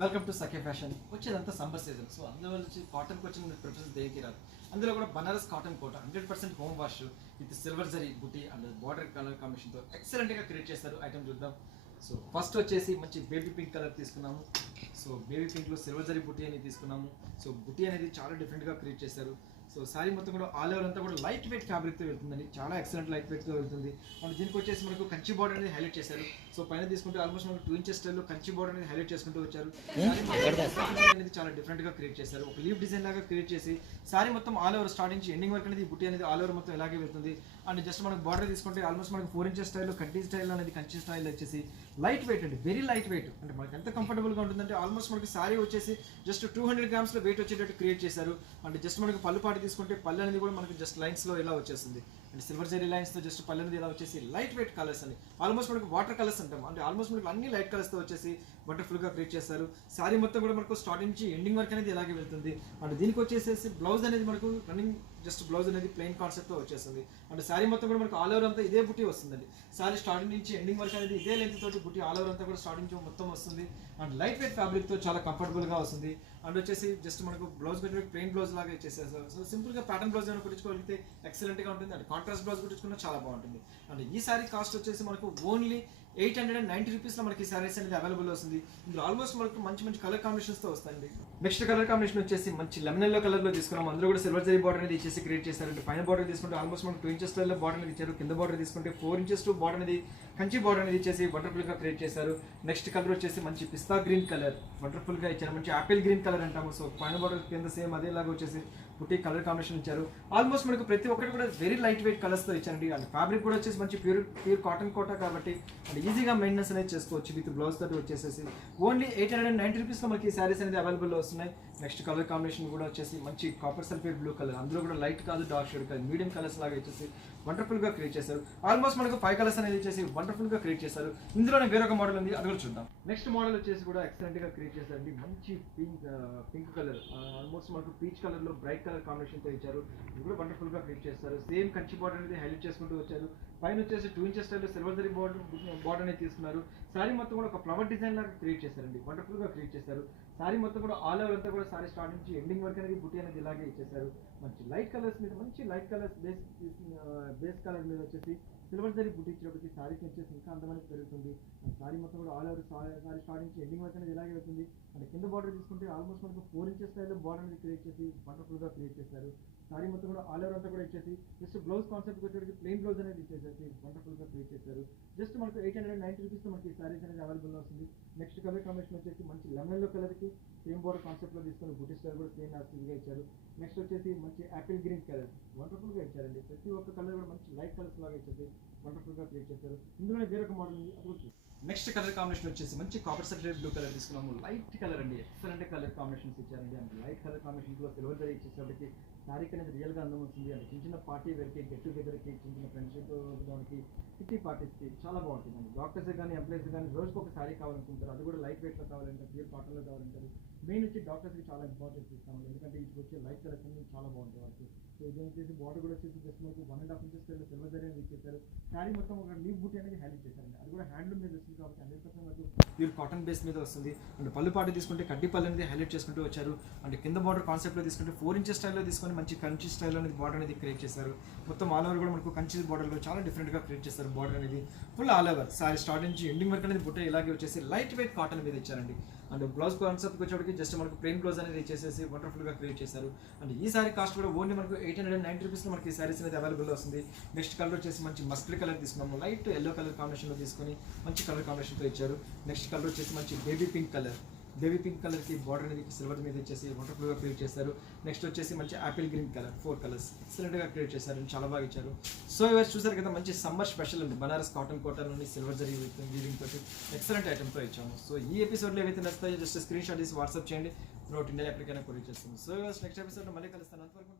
Welcome to Sakhe fashion. వచ్చేదంతా summer season, so అందువల్ల వచ్చి కాటన్కి వచ్చిన ప్రిఫరెన్స్ దేనికి రాదు. అందులో కూడా Banaras cotton Kota 100% home wash with silver zari buti and border colour కాంబినేషన్తో ఎక్సలెంట్గా క్రియేట్ చేస్తారు. ఐటమ్ చూద్దాం. సో ఫస్ట్ వచ్చేసి మంచి బేబీ పింక్ కలర్ తీసుకున్నాము. సో బేబీ పింక్లో సిల్వర్ జరీ బుటీ అనేది తీసుకున్నాము. సో బుటీ అనేది చాలా డిఫరెంట్గా క్రియేట్ చేశారు. సో శారీ మొత్తం కూడా ఆల్ ఓవర్ అంతా కూడా లైట్ వెయిట్ ఫ్యాబ్రిక్తో వెళ్తుందండి. చాలా ఎక్సలెంట్ లైట్ వెయిట్తో వెళ్తుంది. అండ్ దీనికి వచ్చేసి మనకు కంచి బార్డర్ అనేది హైలైట్ చేశారు. సో పైన తీసుకుంటే ఆల్మోస్ట్ మనకు 2 ఇంచెస్ స్టైల్లో కంచి బార్డర్ అనేది హైలైట్ చేసుకుంటూ వచ్చారు. అనేది చాలా డిఫరెంట్గా క్రియేట్ చేశారు. ఒక లీవ్ డిజైన్ లాగా క్రియేట్ చేసి శారీ మొత్తం ఆల్ ఓవర్ స్టార్టింగ్ నుంచి ఎండింగ్ వరకు అనేది బుట్టి అనేది ఆల్ ఓవర్ మొత్తం ఇలాగే వెళ్తుంది. అండ్ జస్ట్ మనకు బార్డర్ తీసుకుంటే ఆల్మోస్ట్ మనకు 4 ఇంచెస్ స్టైల్లో కంటి స్టైల్ అనేది కంచి స్టైల్ వచ్చేసి లైట్ వెయిట్ అండి, వెరీ లైట్ వెయిట్. అంటే మనకి ఎంత కంఫర్టబుల్గా ఉంటుందంటే ఆల్మోస్ట్ మనకి శారీ వచ్చేసి జస్ట్ 200 గ్రామ్స్లో వెయిట్ వచ్చేటట్టు క్రియేట్ చేశారు. అంటే జస్ట్ మనకి పళ్ళు పాటు తీసుకుంటే పళ్ళు అనేది కూడా మనకి జస్ట్ లైన్స్లో ఇలా వచ్చేస్తుంది. అండ్ సిల్వర్ జరీ లైన్స్తో జస్ట్ పళ్ళు అనేది ఇలా వచ్చేసి లైట్ వెయిట్ కలర్స్ అని ఆల్మోస్ట్ మనకి వాటర్ కలర్స్ అంటాం. అంటే ఆల్మోస్ట్ మనకి అన్ని లైట్ కలర్స్తో వచ్చేసి వండర్ఫుల్గా క్రియేట్ చేస్తారు. శారీ మొత్తం కూడా మనకు స్టార్టింగ్ నుంచి ఎండింగ్ వరకు అనేది ఇలాగే వెళ్తుంది. అండ్ దీనికి వచ్చేసేసి బ్లౌజ్ అనేది మనకు రన్నింగ్ జస్ట్ బ్లౌజ్ అనేది ప్లెయిన్ కాన్సెప్ట్తో వచ్చేస్తుంది. అండ్ శారీ మొత్తం కూడా మనకు ఆల్ ఓవర్ అంతా ఇదే బుట్టి వస్తుందండి. శారీ స్టార్టింగ్ నుంచి ఎండింగ్ వరకు అనేది ఇదే లెంత్ తోటి బుట్టి ఆల్ ఓవర్ అంతా కూడా స్టార్టింగ్ నుంచి మొత్తం వస్తుంది. అండ్ లైట్ వెయిట్ ఫ్యాబ్రిక్తో చాలా కంఫర్టబుల్గా వస్తుంది. అండ్ వచ్చేసి జస్ట్ మనకు బ్లౌజ్ వచ్చి ప్లెయిన్ బ్లౌజ్ లాగా ఇచ్చేసేస్తారు. సో సింపుల్గా ప్యాటర్న్ బ్లౌజ్ ఏమైనా కుట్టించుకోగలిగితే ఎక్సలెంట్గా ఉంటుంది. అండ్ కాంట్రాస్ట్ బ్లౌజ్ కుట్టించుకున్నా చాలా బాగుంటుంది. అండ్ ఈ శారీ కాస్ట్ వచ్చేసి మనకు ఓన్లీ 890 రూపీస్లో మనకి ఈ శారీస్ అనేది అవైలబుల్ వస్తుంది. ఇందులో ఆల్మోస్ట్ మనకు మంచి మంచి కలర్ కాంబినేషన్స్తో వస్తాయండి. నెక్స్ట్ కలర్ కాంబినేషన్ వచ్చేసి మంచి లెమన్ ఎల్లో కలర్లో తీసుకున్నాం. అందులో కూడా సిల్వర్ జరీ బార్డర్ అనేది ఇచ్చేసి క్రియేట్ చేశారు. పైన బార్డర్ తీసుకుంటే ఆల్మోస్ట్ మనకు 2 ఇంచెస్ స్టైల్లో బార్డర్ అనేది ఇచ్చారు. కింద బార్డర్ తీసుకుంటే 4 ఇంచెస్ టు బార్డర్ అనేది కంచి బార్డర్ అనేది ఇచ్చేసి వండర్ఫుల్గా క్రియేట్ చేశారు. నెక్స్ట్ కలర్ వచ్చేసి మంచి పిస్తా గ్రీన్ కలర్ వండర్ఫుల్గా ఇచ్చారు. మంచి యాపిల్ గ్రీన్ కలర్ అంటాము. సో పైన బార్డర్ కింద సేమ్ అదేలాగా వచ్చేసి పుట్టి కలర్ కాంబినేషన్ ఇచ్చారు. ఆల్మోస్ట్ మనకు ప్రతి ఒక్కటి కూడా వెరీ లైట్ వెయిట్ కలర్స్తో ఇచ్చారండి. అండ్ ఫ్యాబ్రిక్ కూడా వచ్చేసి మంచి ప్యూర్ కాటన్ కోటా కాబట్టి అండ్ ఈజీగా మెయింటెనెన్స్ అనేది చేసుకోవచ్చు. విత్ బ్లౌజ్ తోటి వచ్చేసేసి ఓన్లీ 890 రూపీస్లో మనకి ఈ శారీస్ అనేది అవైలబుల్లో వస్తున్నాయి. నెక్స్ట్ కలర్ కాంబినేషన్ కూడా వచ్చేసి మంచి కాపర్ సల్ఫేట్ బ్లూ కలర్, అందులో కూడా లైట్ కాదు డార్క్ షేడ్ కాదు, మీడియం కలర్స్ లాగా ఇచ్చేసి వండర్ఫుల్గా క్రియేట్ చేశారు. ఆల్మోస్ట్ మనకు 5 కలర్స్ అనేది ఇచ్చేసి వండర్ఫుల్గా క్రియేట్ చేశారు. ఇందులోనే వేరొక మోడల్ ఉంది, అది కూడా చూద్దాం. నెక్స్ట్ మోడల్ వచ్చేసి కూడా ఎక్సలెంట్గా క్రియేట్ చేశారండి. మంచి పింక్ కలర్, ఆల్మోస్ట్ మనకు పీచ్ కలర్లో బ్రైట్ కలర్ కాంబినేషన్తో ఇచ్చారు. ఇది కూడా వండర్ఫుల్గా క్రియేట్ చేస్తారు. సేమ్ కంచి బార్డర్ అనేది హైలైట్ చేసుకుంటూ వచ్చారు. పైన వచ్చేసి 2 ఇంచెస్ స్టైల్లో సిల్వర్ జరీ బార్డర్ అనేది తీసుకున్నారు. శారీ మొత్తం కూడా ఒక ఫ్లవర్ డిజైన్ లాగా క్రియేట్ చేశారండి. వండర్ఫుల్గా క్రియేట్ చేశారు. శారీ మొత్తం కూడా ఆల్ ఓవర్ అంతా కూడా శారీ స్టార్ట్ నుంచి ఎండింగ్ వరకు అనేది బుట్టి అనేది ఇలాగే ఇచ్చేసారు. మంచి లైట్ కలర్స్ మీద మంచి లైట్ కలర్స్ బేస్ కలర్ మీద వచ్చేసి సిల్వర్ జరీ బుట్టి ఇచ్చినప్పటికీ శారీకి వచ్చేసి ఇంకా అందమైన పెరుగుతుంది. శారీ మొత్తం కూడా ఆల్ ఓవర్ శారీ స్టార్ట్ నుంచి ఎండింగ్ వరకు అనేది ఇలాగే అవుతుంది. అంటే కింద బార్డర్ తీసుకుంటే ఆల్మోస్ట్ మనకు 4 ఇంచెస్ స్టైల్లో బార్డర్ అనేది క్రియేట్ చేసి వండర్ఫుల్గా క్రియేట్ చేశారు. శారీ మొత్తం కూడా ఆల్ ఓవర్ అంతా కూడా ఇచ్చేసి జస్ట్ బ్లౌజ్ కాన్సెప్ట్ వచ్చేసి ప్లెయిన్ బ్లౌజ్ అనేది ఇచ్చేసేసి వండర్ఫుల్గా క్రియేట్ చేశారు. జస్ట్ మనకు 890 రూపీస్లో మనకి శారీస్ అనేది అవైలబుల్లో వస్తుంది. నెక్స్ట్ కలర్ కాంబినేషన్ వచ్చేసి మంచి లెమన్ ఎల్లో కలర్కి సేమ్ బార్డర్ కాన్సెప్ట్లో తీసుకొని బుట్టి స్టైల్ కూడా సేమ్ యాక్టివ్గా ఇచ్చారు. నెక్స్ట్ వచ్చేసి మంచి యాపిల్ గ్రీన్ కలర్ వండర్ఫుల్గా ఇచ్చారండి. ప్రతి ఒక్క కలర్ కూడా మంచి లైట్ కలర్స్ లాగా ఇచ్చేసి వండర్ఫుల్గా క్రియేట్ చేశారు. ఇందులోనే వేరొక మోడల్ ఉంది, అది కూడా. నెక్స్ట్ కలర్ కాంబినేషన్ వచ్చేసి మంచి కాపర్ సల్ఫేట్ బ్లూ కలర్ తీసుకున్నాము. లైట్ కలర్ అండి, ఎక్సలెంట్ కలర్ కాంబినేషన్స్ ఇచ్చారండి. అండ్ లైట్ కలర్ కాంబినేషన్లో సిల్వర్ జరీ ఇచ్చేసరికి శారీకి అనేది రియల్గా అందం వస్తుంది. అండ్ చిన్న చిన్న పార్టీ వేర్కి, గెట్ టుగెదర్కి, చిన్న ఫ్రెండ్షిప్ దానికి, కిట్టి పార్టీస్కి చాలా బాగుంటుంది అండి. డాక్టర్స్ కానీ ఎంప్లాయీస్ కానీ రోజుకి ఒక శారీ కావాలనుకుంటారు. అది కూడా లైట్ వెయిట్లో కావాలంటారు, ప్యూర్ కాటన్లో కావాలంటారు. మెయిన్ వచ్చి డాక్టర్స్కి చాలా ఇంపార్టెన్స్ ఇస్తాము, ఎందుకంటే ఇది వచ్చే లైట్ కలర్స్ అన్ని చాలా బాగుంటాయి వాళ్ళకి. సో ఇది వచ్చేసి బార్డర్ కూడా వచ్చేసి జస్ట్ మనకు 1.5 ఇంచెస్ సిల్వర్ జరీ అనేది ఇచ్చేసారు. శారీ మొత్తం ఒక లీవ్ బుట్టి అనేది హైలైట్ చేశారండి. అది కూడా హ్యాండ్లూమ్ మీద వస్తుంది కాబట్టి 100% మనకు ప్యూర్ కాటన్ బేస్ మీద వస్తుంది. అండ్ పళ్ళు పాటు తీసుకుంటే కడ్డీ పళ్ళు అనేది హైలైట్ చేసుకుంటూ వచ్చారు. అండ్ కింద బార్డర్ కాన్సెప్ట్లో తీసుకుంటే 4 ఇంచెస్ స్టైల్లో తీసుకొని మంచి కంచి స్టైల్లో అనేది బార్డర్ అనేది క్రియేట్ చేశారు. మొత్తం ఆల్ ఓవర్ కూడా మనకు కంచి బార్డర్లో చాలా డిఫరెంట్గా క్రియేట్ చేస్తారు. బార్డర్ అనేది full all over sari start నుంచి ఎండింగ్ వరకు అనేది బుట్ట ఇలాగే వచ్చేసి లైట్ వెయిట్ కాటన్ మీద ఇచ్చారండి. అండ్ బ్లౌజ్ కాన్సెప్ట్కి వచ్చేటికి జస్ట్ మనకు ప్లెయిన్ బ్లౌజ్ అనేది ఇచ్చేసేసి వండర్ఫుల్గా క్రియేట్ చేశారు. అండ్ ఈ సారీ కాస్ట్ కూడా ఓన్లీ మనకు 890 రూపీస్లో మనకి ఈ శారీస్ అనేది అవైలబుల్ వస్తుంది. నెక్స్ట్ కలర్ వచ్చేసి మంచి మస్టర్డ్ కలర్ తీసుకున్నాము. లైట్ ఎల్లో కలర్ కాంబినేషన్లో తీసుకొని మంచి కలర్ కాంబినేషన్తో ఇచ్చారు. నెక్స్ట్ కలర్ వచ్చేసి మంచి బేబీ పింక్ కలర్కి బార్డర్ అనేది సిల్వర్ మీద ఇచ్చేసి వండర్ఫుల్గా క్రియేట్ చేశారు. నెక్స్ట్ వచ్చేసి మంచి యాపిల్ గ్రీన్ కలర్ 4 కలర్స్ ఎక్సలెంట్గా క్రియేట్ చేశారు, చాలా బాగా ఇచ్చారు. సో ఇవాళ చూసారు కదా, మంచి సమ్మర్ స్పెషల్ అండి. బనారస్ కాటన్ కోటా నుండి సిల్వర్ జరీ వీవింగ్ తోటి ఎక్సలెంట్ ఐటమ్తో ఇచ్చాము. సో ఈ ఎపిసోడ్లో ఏవైతే నచ్చుతాయో జస్ట్ స్క్రీన్ షాట్ తీసి వాట్సాప్ చేయండి. త్రూఅవుట్ ఇండియా ఎప్పటికైనా కొరియర్ చేస్తాము. సో నెక్స్ట్ ఎపిసోడ్లో మళ్ళీ కలుస్తాను. అంతవరకు